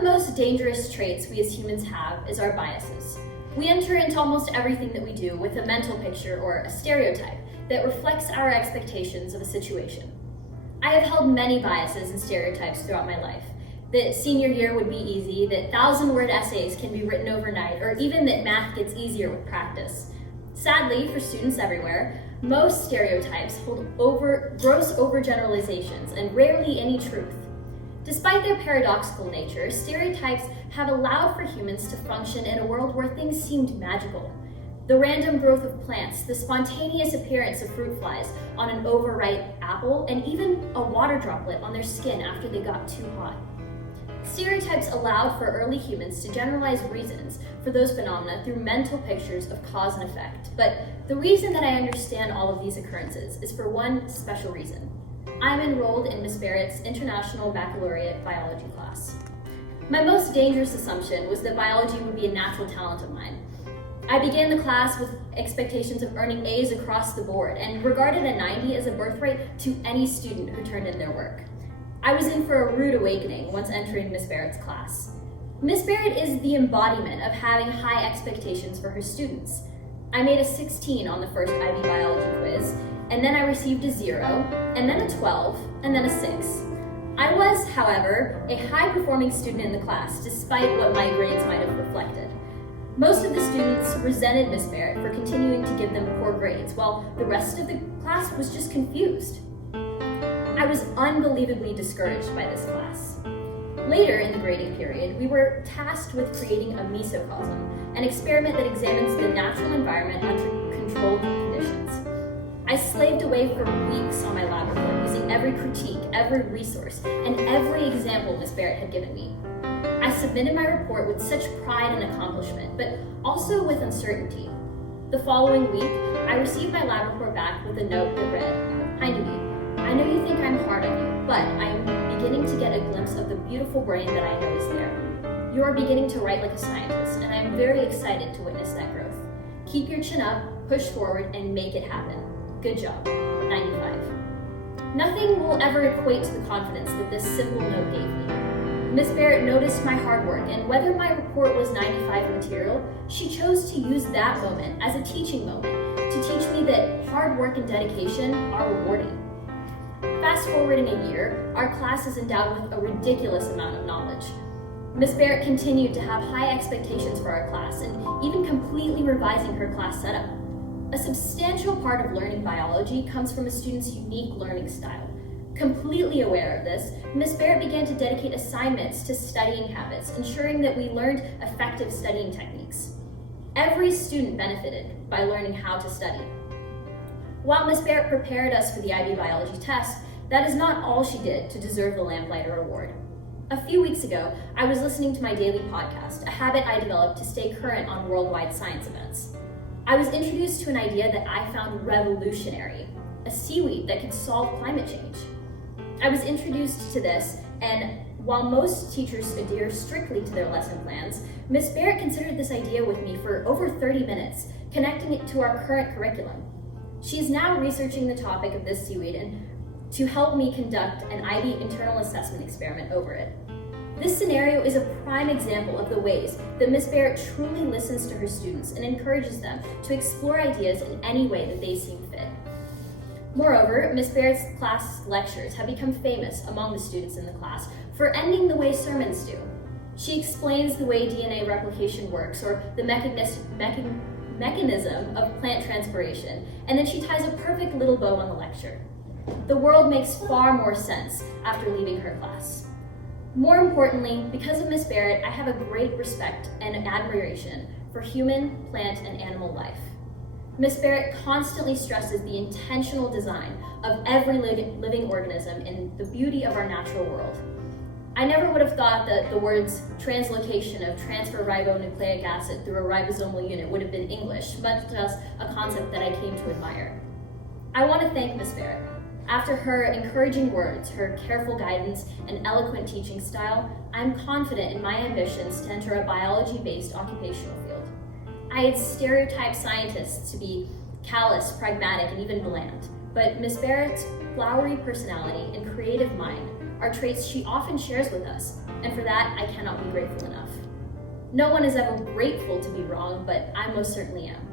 the most dangerous traits we as humans have is our biases. We enter into almost everything that we do with a mental picture or a stereotype that reflects our expectations of a situation. I have held many biases and stereotypes throughout my life. That senior year would be easy, that 1,000-word essays can be written overnight, or even that math gets easier with practice. Sadly, for students everywhere, most stereotypes hold gross overgeneralizations and rarely any truth. Despite their paradoxical nature, stereotypes have allowed for humans to function in a world where things seemed magical. The random growth of plants, the spontaneous appearance of fruit flies on an overripe apple, and even a water droplet on their skin after they got too hot. Stereotypes allowed for early humans to generalize reasons for those phenomena through mental pictures of cause and effect. But the reason that I understand all of these occurrences is for one special reason. I'm enrolled in Miss Barrett's International Baccalaureate Biology class. My most dangerous assumption was that biology would be a natural talent of mine. I began the class with expectations of earning A's across the board and regarded a 90 as a birthright to any student who turned in their work. I was in for a rude awakening once entering Miss Barrett's class. Miss Barrett is the embodiment of having high expectations for her students. I made a 16 on the first IB biology quiz, and then I received a 0, and then a 12, and then a 6. I was, however, a high-performing student in the class, despite what my grades might have reflected. Most of the students resented Miss Barrett for continuing to give them poor grades, while the rest of the class was just confused. I was unbelievably discouraged by this class. Later in the grading period, we were tasked with creating a mesocosm, an experiment that examines the natural environment under controlled conditions. I slaved away for weeks on my lab report, using every critique, every resource, and every example Miss Barrett had given me. I submitted my report with such pride and accomplishment, but also with uncertainty. The following week, I received my lab report back with a note that read, "Hyandavi, I know you think I'm hard on you, but I'm beginning to get a glimpse of the beautiful brain that I know is there. You are beginning to write like a scientist, and I'm very excited to witness that growth. Keep your chin up, push forward, and make it happen. Good job, 95. Nothing will ever equate to the confidence that this simple note gave me. Miss Barrett noticed my hard work, and whether my report was 95 material, she chose to use that moment as a teaching moment to teach me that hard work and dedication are rewarding. Fast forwarding a year, our class is endowed with a ridiculous amount of knowledge. Miss Barrett continued to have high expectations for our class and even completely revising her class setup. A substantial part of learning biology comes from a student's unique learning style. Completely aware of this, Miss Barrett began to dedicate assignments to studying habits, ensuring that we learned effective studying techniques. Every student benefited by learning how to study. While Miss Barrett prepared us for the IB biology test, that is not all she did to deserve the Lamplighter award. A few weeks ago, I was listening to my daily podcast, a habit I developed to stay current on worldwide science events. I was introduced to an idea that I found revolutionary, a seaweed that could solve climate change. I was introduced to this, and while most teachers adhere strictly to their lesson plans, Miss Barrett considered this idea with me for over 30 minutes, connecting it to our current curriculum. She is now researching the topic of this seaweed and to help me conduct an IB internal assessment experiment over it. This scenario is a prime example of the ways that Miss Barrett truly listens to her students and encourages them to explore ideas in any way that they seem fit. Moreover, Miss Barrett's class lectures have become famous among the students in the class for ending the way sermons do. She explains the way DNA replication works or the mechanism of plant transpiration, and then she ties a perfect little bow on the lecture. The world makes far more sense after leaving her class. More importantly, because of Miss Barrett, I have a great respect and admiration for human, plant, and animal life. Miss Barrett constantly stresses the intentional design of every living organism and the beauty of our natural world. I never would have thought that the words translocation of transfer ribonucleic acid through a ribosomal unit would have been English, much less a concept that I came to admire. I want to thank Miss Barrett. After her encouraging words, her careful guidance, and eloquent teaching style, I'm confident in my ambitions to enter a biology-based occupational field. I had stereotyped scientists to be callous, pragmatic, and even bland, but Miss Barrett's flowery personality and creative mind are traits she often shares with us, and for that, I cannot be grateful enough. No one is ever grateful to be wrong, but I most certainly am.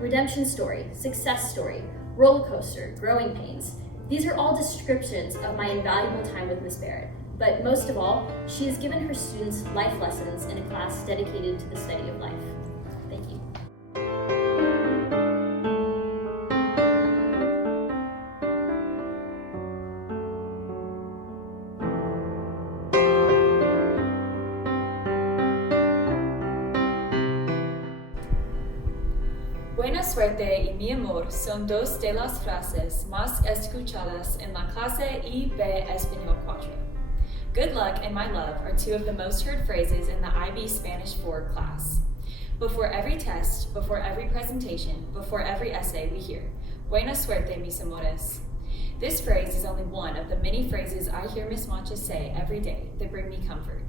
Redemption story, success story, roller coaster, growing pains. These are all descriptions of my invaluable time with Miss Barrett, but most of all, she has given her students life lessons in a class dedicated to the study of life. Thank you. Buena suerte y mi amor son dos de las frases más escuchadas en la clase IB Español 4. Good luck and my love are two of the most heard phrases in the IB Spanish 4 class. Before every test, before every presentation, before every essay, we hear, Buena suerte, mis amores. This phrase is only one of the many phrases I hear Miss Mancha say every day that bring me comfort.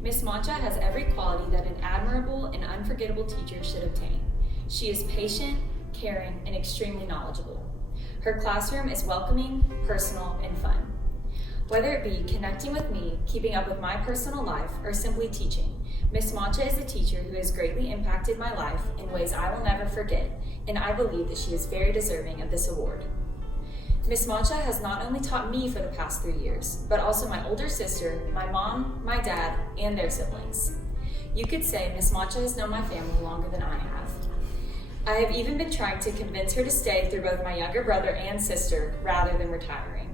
Miss Mancha has every quality that an admirable and unforgettable teacher should obtain. She is patient, caring, and extremely knowledgeable. Her classroom is welcoming, personal, and fun. Whether it be connecting with me, keeping up with my personal life, or simply teaching, Miss Mancha is a teacher who has greatly impacted my life in ways I will never forget, and I believe that she is very deserving of this award. Miss Mancha has not only taught me for the past 3 years, but also my older sister, my mom, my dad, and their siblings. You could say Miss Mancha has known my family longer than I have. I have even been trying to convince her to stay through both my younger brother and sister rather than retiring.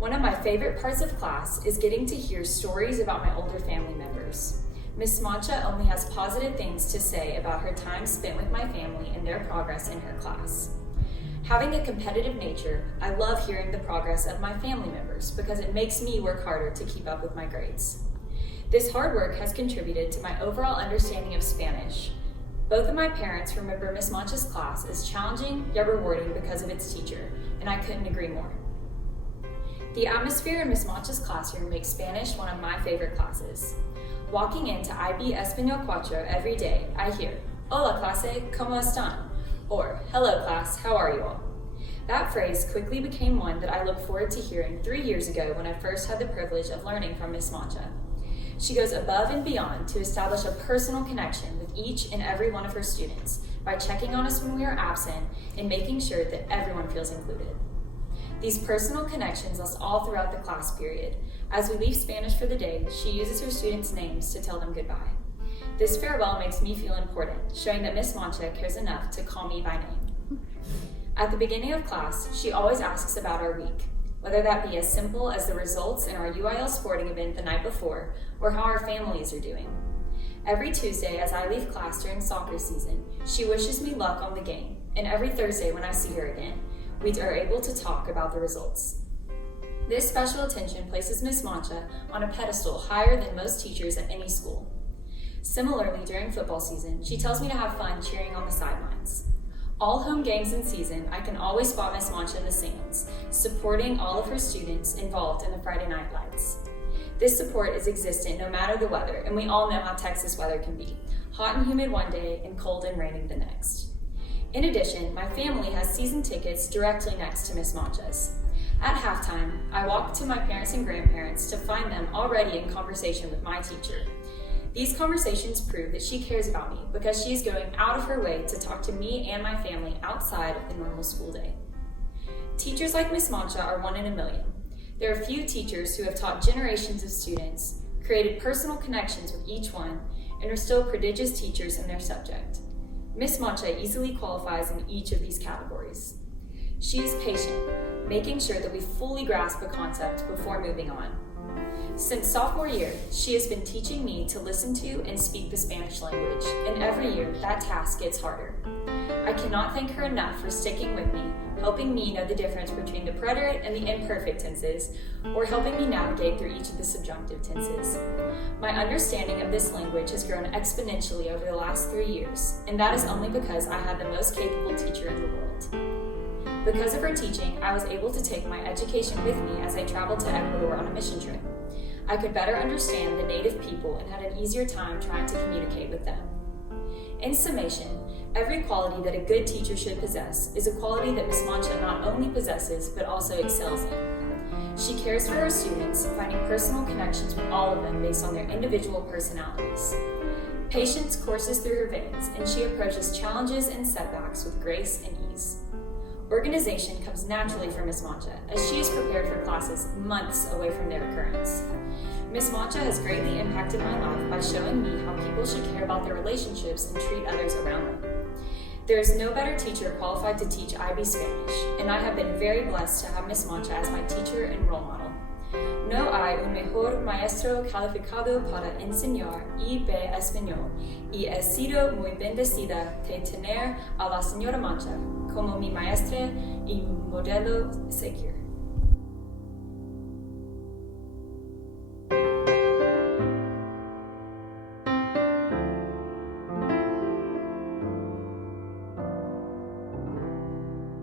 One of my favorite parts of class is getting to hear stories about my older family members. Miss Mancha only has positive things to say about her time spent with my family and their progress in her class. Having a competitive nature, I love hearing the progress of my family members because it makes me work harder to keep up with my grades. This hard work has contributed to my overall understanding of Spanish. Both of my parents remember Miss Mancha's class as challenging yet rewarding because of its teacher, and I couldn't agree more. The atmosphere in Miss Mancha's classroom makes Spanish one of my favorite classes. Walking into IB Español 4 every day, I hear, Hola clase, ¿cómo están? Or, Hello class, how are you all? That phrase quickly became one that I look forward to hearing 3 years ago when I first had the privilege of learning from Miss Mancha. She goes above and beyond to establish a personal connection with each and every one of her students by checking on us when we are absent and making sure that everyone feels included. These personal connections last all throughout the class period. As we leave Spanish for the day, she uses her students' names to tell them goodbye. This farewell makes me feel important, showing that Miss Mancha cares enough to call me by name. At the beginning of class, she always asks about our week, whether that be as simple as the results in our UIL sporting event the night before, or how our families are doing. Every Tuesday as I leave class during soccer season, she wishes me luck on the game, and every Thursday when I see her again, we are able to talk about the results. This special attention places Miss Mancha on a pedestal higher than most teachers at any school. Similarly, during football season, she tells me to have fun cheering on the sidelines. All home games in season, I can always spot Miss Mancha in the stands, supporting all of her students involved in the Friday night lights. This support is existent no matter the weather, and we all know how Texas weather can be, hot and humid one day and cold and raining the next. In addition, my family has season tickets directly next to Miss Mancha's. At halftime, I walk to my parents and grandparents to find them already in conversation with my teacher. These conversations prove that she cares about me because she is going out of her way to talk to me and my family outside of the normal school day. Teachers like Miss Mancha are one in a million. There are few teachers who have taught generations of students, created personal connections with each one, and are still prodigious teachers in their subject. Miss Mancha easily qualifies in each of these categories. She is patient, making sure that we fully grasp a concept before moving on. Since sophomore year, she has been teaching me to listen to and speak the Spanish language, and every year that task gets harder. I cannot thank her enough for sticking with me, helping me know the difference between the preterite and the imperfect tenses, or helping me navigate through each of the subjunctive tenses. My understanding of this language has grown exponentially over the last 3 years, and that is only because I had the most capable teacher in the world. Because of her teaching, I was able to take my education with me as I traveled to Ecuador on a mission trip. I could better understand the native people and had an easier time trying to communicate with them. In summation, Every quality that a good teacher should possess is a quality that Ms. Mancha not only possesses, but also excels in. She cares for her students, finding personal connections with all of them based on their individual personalities. Patience courses through her veins, and she approaches challenges and setbacks with grace and ease. Organization comes naturally for Ms. Mancha, as she is prepared for classes months away from their occurrence. Ms. Mancha has greatly impacted my life by showing me how people should care about their relationships and treat others around them. There is no better teacher qualified to teach IB Spanish, and I have been very blessed to have Ms. Mancha as my teacher and role model. No hay un mejor maestro calificado para enseñar IB Español, y he sido muy bendecida de tener a la señora Mancha como mi maestra y modelo a seguir.